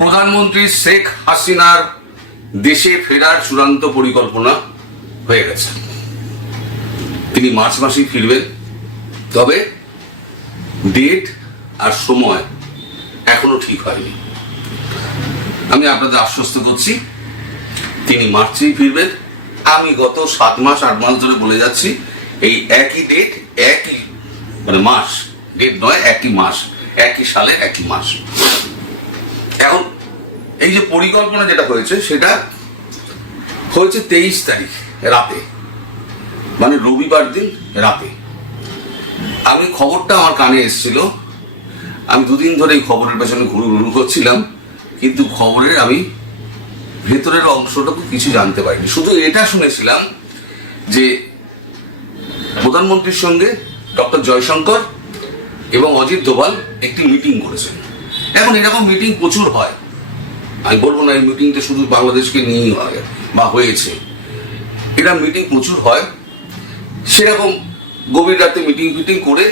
প্রধানমন্ত্রী শেখ হাসিনার দেশে ফেরার চূড়ান্ত পরিকল্পনা হয়ে গেছে। তিনি মার্চ মাসেই ফিরবেন, তবে ডেট আর সময় এখনো ঠিক হয়নি। আমি আপনাদের আশ্বস্ত করছি তিনি মার্চেই ফিরবেন। আমি গত 7 মাস 8 মাস ধরে বলে যাচ্ছি এই একই ডেট, একই মাস, ডেট নয়, একই মাস, একই সালে একই মাস। এখন এই যে পরিকল্পনা যেটা হয়েছে সেটা হয়েছে 23 তারিখ রাতে, মানে রবিবার দিন রাতে। আমি খবরটা আমার কানে এসেছিল, আমি 2 দিন ধরে এই খবরের পেছনে ঘুরু করছিলাম, কিন্তু খবরের আমি ভেতরের অংশটুকু কিছু জানতে পারিনি। শুধু এটা শুনেছিলাম যে প্রধানমন্ত্রীর সঙ্গে ডক্টর জয়শঙ্কর এবং অজিত দোভাল একটি মিটিং করেছেন। এখন এরকম মিটিং প্রচুর হয়, আমি বলবো না এই মিটিংটা শুধু বাংলাদেশকে নিয়েই হয় বা হয়েছে, এরা মিটিং প্রচুর হয়। সেরকম গভীর রাতে মিটিং করে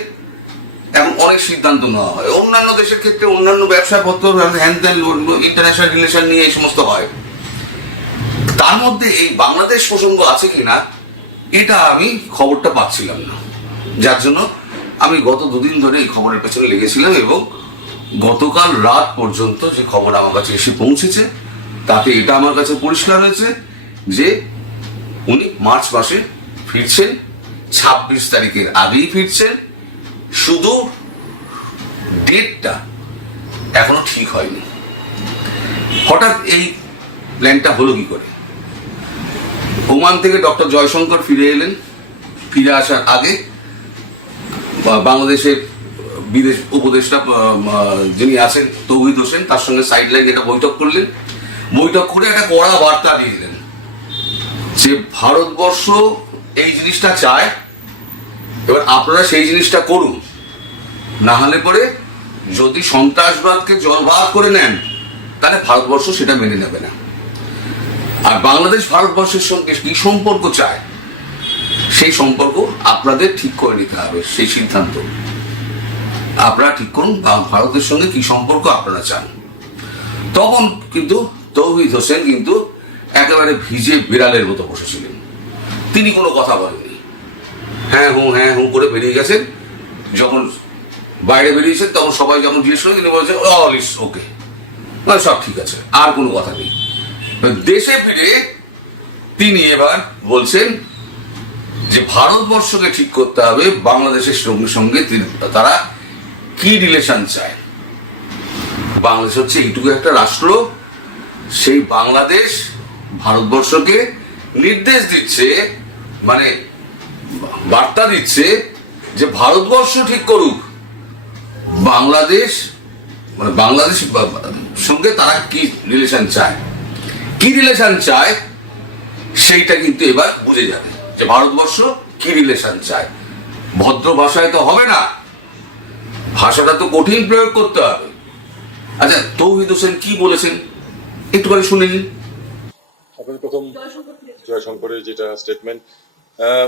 এখন অনেক সিদ্ধান্ত নেওয়া হয়। অন্যান্য দেশের ক্ষেত্রে অন্যান্য ব্যবসাপত্র, হ্যান্ড ইন্টারন্যাশনাল রিলেশন নিয়ে এই সমস্ত হয়। তার মধ্যে এই বাংলাদেশ প্রসঙ্গ আছে কিনা এটা আমি খবরটা পাচ্ছিলাম না, যার জন্য আমি গত 2 দিন ধরে এই খবরের পেছনে লেগেছিলাম। এবং গতকাল রাত পর্যন্ত যে খবর আমার কাছে এসে পৌঁছেছে তাতে এটা আমার কাছে পরিষ্কার হয়েছে যে উনি মার্চ মাসে ফিরছেন, 26 তারিখের আগেই ফিরছেন। শুধু ডেটটা এখনো ঠিক হয়নি। হঠাৎ এই প্ল্যানটা হলো কি করে? ওমান থেকে ডক্টর জয়শঙ্কর ফিরে এলেন। ফিরে আসার আগে বাংলাদেশের বিদেশ উপদেষ্টা যিনি আছেন তৌহিদ হোসেন, তার সঙ্গে সাইডলাইন একটা বৈঠক করলেন। বৈঠক করে একটা কড়া বার্তা দিয়ে দিলেন যে ভারতবর্ষ এই জিনিসটা চায়, এবার আপনারা সেই জিনিসটা করুন, না হলে পরে যদি সন্ত্রাসবাদকে জলভাগ করে নেন তাহলে ভারতবর্ষ সেটা মেনে নেবে না। আর বাংলাদেশ ভারতবর্ষের সঙ্গে কি সম্পর্ক চায় সেই সম্পর্ক আপনাদের ঠিক করে নিতে হবে। সেই সিদ্ধান্ত আপনারা ঠিক করুন, ভারতের সঙ্গে কি সম্পর্ক আপনারা চান। তখন কিন্তু তৌহিদ হোসেন কিন্তু একেবারে ভিজে বিড়ালের মতো বসেছিলেন, তিনি কোনো কথা বলেননি। হ্যাঁ হুঁ করে বেরিয়ে গেছেন। যখন বাইরে বেরিয়েছেন তখন সবাই যখন জিজ্ঞেস করে তিনি বলেছেন অল ইটস ওকে, সব ঠিক আছে, আর কোনো কথা নেই। দেশে ফিরে তিনি এবার বলছেন যে ভারতবর্ষকে ঠিক করতে হবে বাংলাদেশের সঙ্গে তারা কি রিলেশন চায়। বাংলাদেশ হচ্ছে এইটুকু একটা রাষ্ট্র, সেই বাংলাদেশ ভারতবর্ষকে নির্দেশ দিচ্ছে, মানে বার্তা দিচ্ছে যে ভারতবর্ষ ঠিক করুক বাংলাদেশ, মানে বাংলাদেশ সঙ্গে তারা কি রিলেশন চায়। কি রিলেশন চায় সেইটা কিন্তু এবার বুঝে যাবে যে ভারতবর্ষ কি রিলেশন চায়। ভদ্র ভাষায় তো হবে না, ভাষাটা তো কঠিন প্রয়োগ করতে হবে। আচ্ছা, তৌহিদ হোসেন কি বলেছেন একটুখানি শুনে নিন। আপনাদের প্রথম জয়শঙ্করের যেটা স্টেটমেন্ট,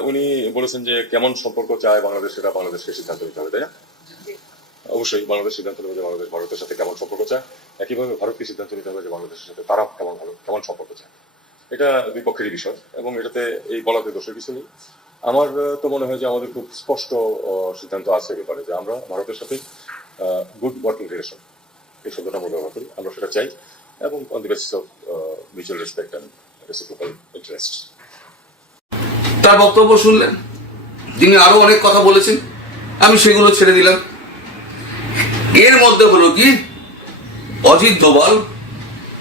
উনি বলেছেন যে কেমন সম্পর্ক চায় বাংলাদেশ, সেটা বাংলাদেশকে সিদ্ধান্ত নিতে হবে, তাই না? অবশ্যই বাংলাদেশ সিদ্ধান্ত নেবে যে বাংলাদেশ ভারতের সাথে কেমন সম্পর্ক চায়, একইভাবে ভারতকে সিদ্ধান্ত নিতে হবে যে বাংলাদেশের সাথে তারা কেমন সম্পর্ক চায়। এটা 2 পক্ষেরই বিষয় এবং এটাতে এই বলাতে দোষের কিছু নেই। আমার তো মনে হয় যে আমাদের খুব স্পষ্ট সিদ্ধান্ত আছে ব্যাপারে যে আমরা ভারতের সাথে গুড ওয়ার্কিং রিলেশন, এই শব্দটা আমরা ব্যবহার করি, আমরা সেটা চাই, এবং on the basis of mutual respect and reciprocal interest. তার বক্তব্য শুনলেন, তিনি আরো অনেক কথা বলেছেন, আমি সেগুলো ছেড়ে দিলাম। এর মধ্যে হলো কি, অজিত দোভাল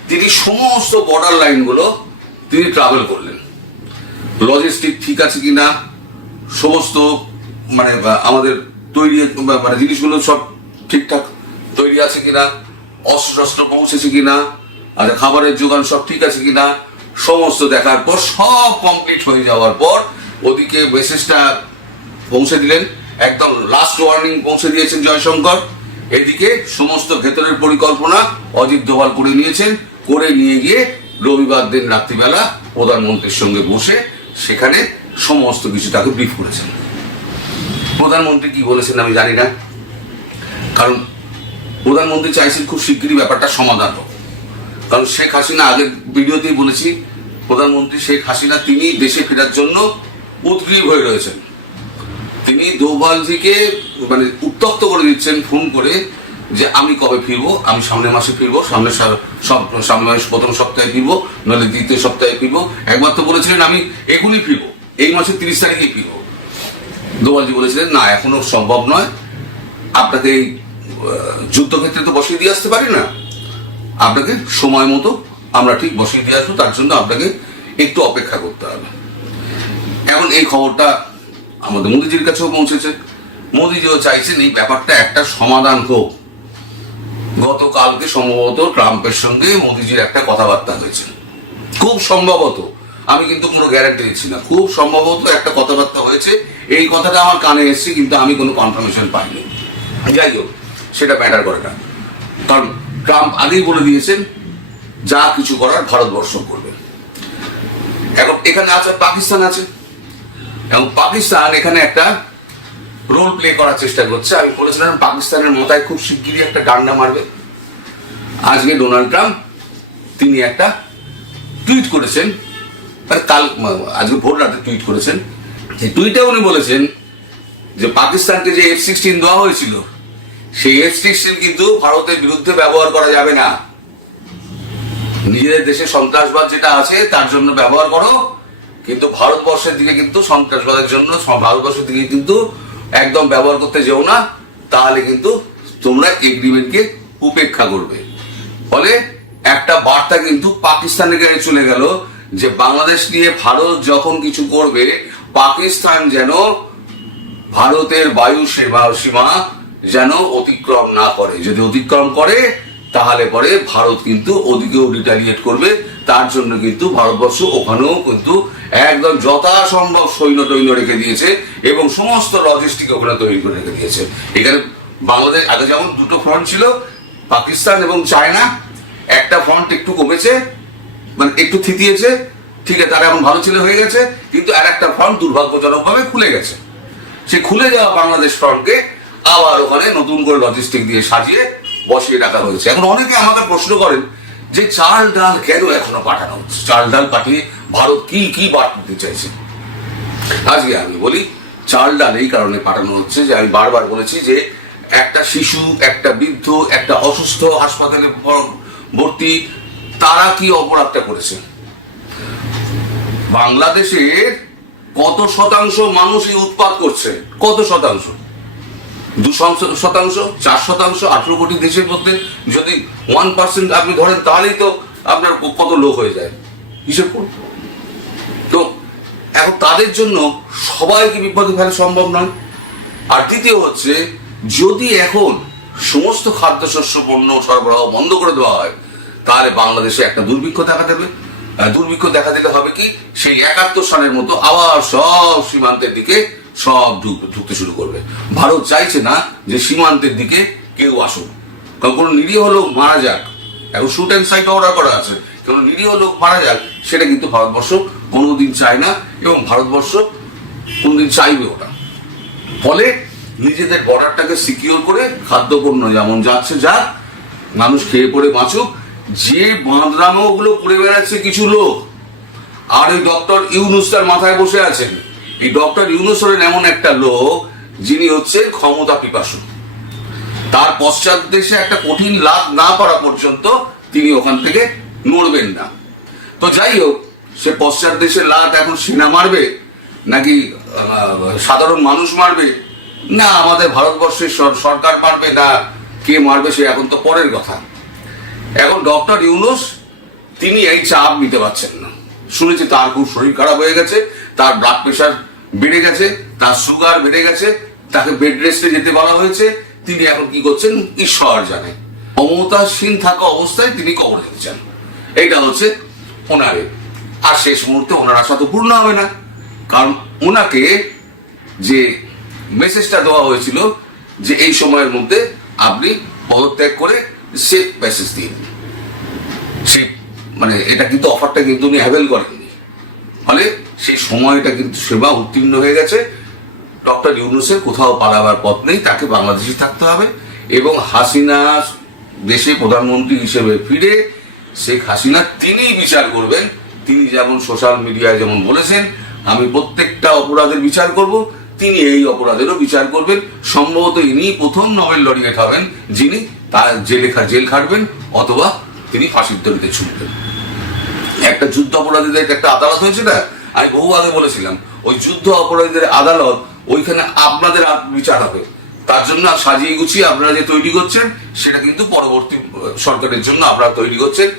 তিনি সমস্ত বর্ডার লাইনগুলো তিনি ট্রাভেল করলেন। লজিস্টিক ঠিক আছে কিনা, সমস্ত মানে আমাদের তৈরি মানে জিনিসগুলো সব ঠিকঠাক তৈরি আছে কিনা, অস্ত্র পৌঁছেছে কিনা, আর খাবারের যোগান সব ঠিক আছে কিনা, সমস্ত দেখার পর সব কমপ্লিট হয়ে যাওয়ার পর ওদিকে মেসেজটা পৌঁছে দিলেন, একদম লাস্ট ওয়ার্নিং পৌঁছে দিয়েছেন জয়শঙ্কর। এদিকে সমস্ত ভেতরের পরিকল্পনা অজিত দোভাল করে নিয়েছেন, করে নিয়ে গিয়ে রবিবার দিন রাত্রিবেলা প্রধানমন্ত্রীর সঙ্গে বসে সেখানে সমস্ত কিছু তাকে ব্রিফ করেছেন। প্রধানমন্ত্রী কি বলেছেন আমি জানি না, কারণ প্রধানমন্ত্রী চাইছেন খুব শিগগিরই ব্যাপারটা সমাধান হোক। কারণ শেখ হাসিনা, আগের ভিডিওতেই বলেছি, প্রধানমন্ত্রী শেখ হাসিনা তিনি দেশে ফেরার জন্য উদগ্রীব হয়ে রয়েছেন। তিনি দোভালজিকে মানে উত্তক্ত করে দিচ্ছেন ফোন করে যে আমি কবে ফিরবো, আমি সামনের মাসে ফিরবো, সামনের মাসে প্রথম সপ্তাহে ফিরবো, নাহলে দ্বিতীয় সপ্তাহে ফিরবো। একবার তো বলেছিলেন আমি এখনই ফিরবো, এই মাসের 30 তারিখেই ফিরবো। দোভালজি বলেছিলেন না, এখনো সম্ভব নয়, আপনাকে এই যুদ্ধক্ষেত্রে তো বসিয়ে দিয়ে আসতে পারি না, আপনাকে সময় মতো আমরা ঠিক বসিয়ে দিয়ে আসবো, তার জন্য আপনাকে একটু অপেক্ষা করতে হবে। এখন এই খবরটা আমাদের মোদিজির কাছেও পৌঁছেছে। মোদিজিও চাইছেন এই ব্যাপারটা একটা সমাধান হোক। গতকালকে সম্ভবত ট্রাম্পের সঙ্গে মোদিজির একটা কথাবার্তা হয়েছে, খুব সম্ভবত, আমি কিন্তু কোনো গ্যারান্টি দিচ্ছি না, খুব সম্ভবত একটা কথাবার্তা হয়েছে। এই কথাটা আমার কানে এসেছে, কিন্তু আমি কোনো কনফার্মেশন পাইনি। যাই হোক, সেটা ম্যাটার করে না, কারণ ট্রাম্প আগেই বলে দিয়েছেন যা কিছু করার ভারতবর্ষ করবে। এখন এখানে আছে পাকিস্তান আছে, এবং পাকিস্তান এখানে একটা রোল প্লে করার চেষ্টা করছে। আমি বলেছিলাম পাকিস্তানের মাথায় খুব শিগগিরই একটা ডান্ডা মারবে। আজকে ডোনাল্ড ট্রাম্প তিনি একটা টুইট করেছেন, আজকে ভোর রাতে টুইট করেছেন। এই টুইটে উনি বলেছেন যে পাকিস্তানকে যে F-16 দেওয়া হয়েছিল, সেই F-16 কিন্তু ভারতের বিরুদ্ধে ব্যবহার করা যাবে না। নিজেদের দেশে সন্ত্রাসবাদ যেটা আছে তার জন্য ব্যবহার করো, কিন্তু ভারতবর্ষের দিকে কিন্তু সন্ত্রাসবাদের জন্য ভারতবর্ষের দিকে কিন্তু একদম ব্যবহার করতে যেও না, তাহলে কিন্তু তোমরা এগ্রিমেন্টকে উপেক্ষা করবে। ফলে একটা বার্তা কিন্তু পাকিস্তানের কাছে চলে গেল যে বাংলাদেশ নিয়ে ভারত যখন কিছু করবে, পাকিস্তান যেন ভারতের বায়ু সীমা যেন অতিক্রম না করে। যদি অতিক্রম করে তাহলে পরে ভারত কিন্তু ওদিকেও রিটালিয়েট করবে। তার জন্য কিন্তু ভারতবর্ষ ওখানেও কিন্তু একদম যথাসম্ভব সৈন্য টৈন্য রেখে দিয়েছে এবং সমস্ত লজিস্টিক ওখানে তৈরি করে রেখে দিয়েছে। এখানে বাংলাদেশ আগে যেমন দুটো ফ্রন্ট ছিল, পাকিস্তান এবং চায়না, একটা ফ্রন্ট একটু কমেছে, মানে একটু থিতিয়েছে, ঠিক আছে, তারা এখন ভালো ছিল হয়ে গেছে, কিন্তু আর একটা ফ্রন্ট দুর্ভাগ্যজনকভাবে খুলে গেছে। সেই খুলে যাওয়া বাংলাদেশ ফ্রন্টকে আবার ওখানে নতুন করে লজিস্টিক দিয়ে সাজিয়ে বসিয়ে রাখা হয়েছে। এখন অনেকে আমাকে প্রশ্ন করেন যে চাল ডাল কেন এখনো পাঠানো হচ্ছে, চাল ডাল পাঠিয়ে ভারত কি বার্তা দিতে চাইছে। আজকে আমি বলি চাল ডাল এই কারণে পাঠানো হচ্ছে যে আমি বারবার বলেছি যে একটা শিশু, একটা বৃদ্ধ, একটা অসুস্থ হাসপাতালে ভর্তি, তারা কি অপরাধটা করেছে? বাংলাদেশের কত শতাংশ মানুষ এই উৎপাত করছে? কত শতাংশ? 2%, 4%, 18 কোটি দেশের মধ্যে যদি 1% আপনি ধরেন, তাহলেই তো আপনার কত লোক হয়ে যায়, হিসেব করুন তো। এখন তাদের জন্য সবাইকে বিপদে ফেলা সম্ভব নয়। আর দ্বিতীয় হচ্ছে, যদি এখন সমস্ত খাদ্যশস্য পণ্য সরবরাহ বন্ধ করে দেওয়া হয়, তাহলে বাংলাদেশে একটা দুর্ভিক্ষ দেখা দেবে। দুর্ভিক্ষ দেখা দিলে হবে কি, সেই 71 সালের মতো আবার সব সীমান্তের দিকে সব ঢুকতে শুরু করবে। ভারত চাইছে না যে সীমান্তের দিকে কেউ আসুক, কারণ কোনো নিরীহ লোক মারা যাক। এখন শুট অ্যান্ড সাইট অর্ডার করা আছে, কোনো নিরীহ লোক মারা যাক সেটা কিন্তু ভারতবর্ষ কোনোদিন চায় না, এবং ভারতবর্ষ কোনোদিন চাইবেও না। ফলে নিজেদের বর্ডারটাকে সিকিউর করে খাদ্যপণ্য যেমন যাচ্ছে যাক, মানুষ খেয়ে পড়ে বাঁচুক। যে বাঁদরামো গুলো করে বেড়াচ্ছে কিছু লোক, আর ওই ডক্টর ইউনূস তার মাথায় বসে আছেন। এই ডক্টর ইউনূস হলেন এমন একটা লোক যিনি হচ্ছে ক্ষমতা পিপাসু। তার পশ্চাৎ দেশে একটা কঠিন লাভ না করা পর্যন্ত তিনি ওখান থেকে নড়বেন না। তো যাই হোক, সে পশ্চাৎ দেশের লাভ এখন সেনা মারবে নাকি সাধারণ মানুষ মারবে, না আমাদের ভারতবর্ষের সরকার মারবে, না কে মারবে, সে এখন তো পরের কথা। এখন ডক্টর ইউনূস তিনি এই চাপ নিতে পারছেন না। শুনেছি তার খুব শরীর খারাপ হয়ে গেছে, তার ব্লাড প্রেশার বেড়ে গেছে, তার সুগার বেড়ে গেছে, তাকে বেড রেস্টে যেতে বলা হয়েছে। তিনি এখন কি করছেন ঈশ্বর জানে, ক্ষমতাসীন থাকা অবস্থায় তিনি কবর যেতে চান। এইটা হচ্ছে ওনার। আর শেষ মুহূর্তে ওনার আশা তো পূর্ণ হবে না, কারণ ওনাকে যে মেসেজটা দেওয়া হয়েছিল যে এই সময়ের মধ্যে আপনি পদত্যাগ করে সেফ প্যাসেজ দিন, সেই মানে এটা কিন্তু অফারটা কিন্তু উনি হ্যাভেল করেননি। ফলে সেই সময়টা কিন্তু সেবা উত্তীর্ণ হয়ে গেছে। ডক্টর ইউনূসের কোথাও পালাবার পথ নেই, তাকে বাংলাদেশে থাকতে হবে এবং হাসিনা দেশে প্রধানমন্ত্রী হিসেবে ফিরে শেখ হাসিনা তিনিই বিচার করবেন। তিনি যেমন সোশ্যাল মিডিয়ায় যেমন বলেছেন, আমি প্রত্যেকটা অপরাধের বিচার করব, তিনি এই অপরাধেরও বিচার করবেন। সম্ভবত ইনি প্রথম নোবেল লরিয়েট হবেন যিনি তার জেল খাটবেন অথবা তিনি ফাঁসির দড়িতে ছুটবেন। একটা যুদ্ধ অপরাধীদের একটা আদালত হয়েছে না, আমি বহু আগে বলেছিলাম, ওই যুদ্ধ অপরাধীদের আদালত ওইখানে আপনাদের বিচার হবে। তার জন্য সাজিয়ে গুছিয়ে আপনারা যে তৈরি করছেন সেটা কিন্তু পরবর্তী সরকারের জন্য আপনারা তৈরি করছেন,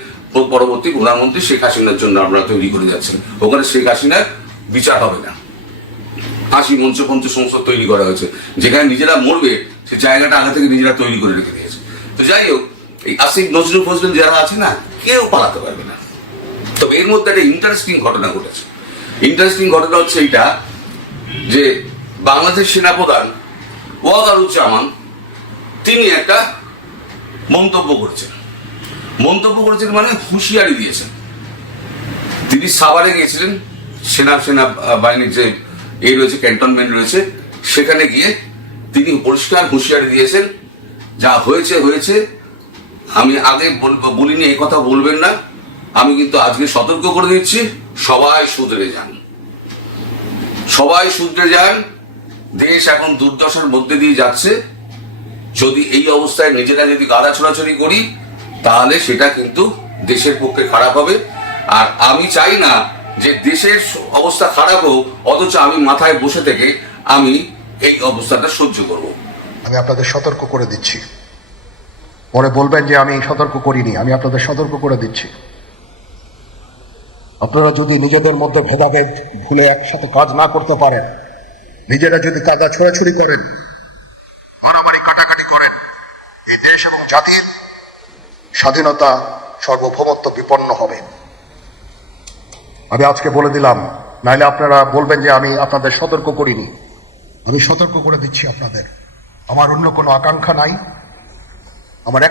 পরবর্তী প্রধানমন্ত্রী শেখ হাসিনার জন্য আপনারা তৈরি করে যাচ্ছেন। ওখানে শেখ হাসিনার বিচার হবে না। ফাঁসি মঞ্চ সংস্থা তৈরি করা হয়েছে, যেখানে নিজেরা মরবে সে জায়গাটা আগে থেকে নিজেরা তৈরি করে রেখে দিয়েছে। তো যাই হোক, এই আসিফ নজরুল ফজলুল যারা আছে না, কেউ পালাতে পারবে না। তবে এর মধ্যে একটা ইন্টারেস্টিং ঘটনা ঘটেছে। ইন্টারেস্টিং ঘটনা হচ্ছে এইটা যে বাংলাদেশ সেনাপ্রধান ওয়াকারুজ্জামান তিনি একটা মন্তব্য করেছেন মানে হুঁশিয়ারি দিয়েছেন। তিনি সাভারে গিয়েছিলেন, সেনা বাহিনীর যে রয়েছে ক্যান্টনমেন্ট রয়েছে, সেখানে গিয়ে তিনি পরিষ্কার হুঁশিয়ারি দিয়েছেন, যা হয়েছে। আমি আগে বলিনি এই কথা বলবেন না, আমি কিন্তু আজকে সতর্ক করে দিচ্ছি, সবাই শুধরে যান। দেশ এখন দুর্দশার মধ্যে দিয়ে যাচ্ছে। যদি এই অবস্থায় নিজেরা যদি গাড়া ছোড়াছড়ি করি তাহলে সেটা কিন্তু দেশের পক্ষে খারাপ হবে। আর আমি চাই না যে দেশের অবস্থা খারাপ হোক অথচ আমি মাথায় বসে থেকে আমি এই অবস্থাটা সহ্য করব। আমি আপনাদের সতর্ক করে দিচ্ছি, পরে বলবেন যে আমি সতর্ক করিনি। আমি আপনাদের সতর্ক করে দিচ্ছি, আপনারা যদি নিজেদের মধ্যে ভেদাভেদ ভুলে একসাথে কাজ না করতে পারেন, নিজেরা যদি কাদা ছোড়াছুড়ি করেন, মারামারি কাটাকাটি করেন, এই দেশ এবং জাতির স্বাধীনতা সার্বভৌমত্ব বিপন্ন হবে। আমি আজকে বলে দিলাম, নাইলে আপনারা বলবেন যে আমি আপনাদের সতর্ক করিনি। আমি সতর্ক করে দিচ্ছি আপনাদের। আমার অন্য কোনো আকাঙ্ক্ষা নাই, আমার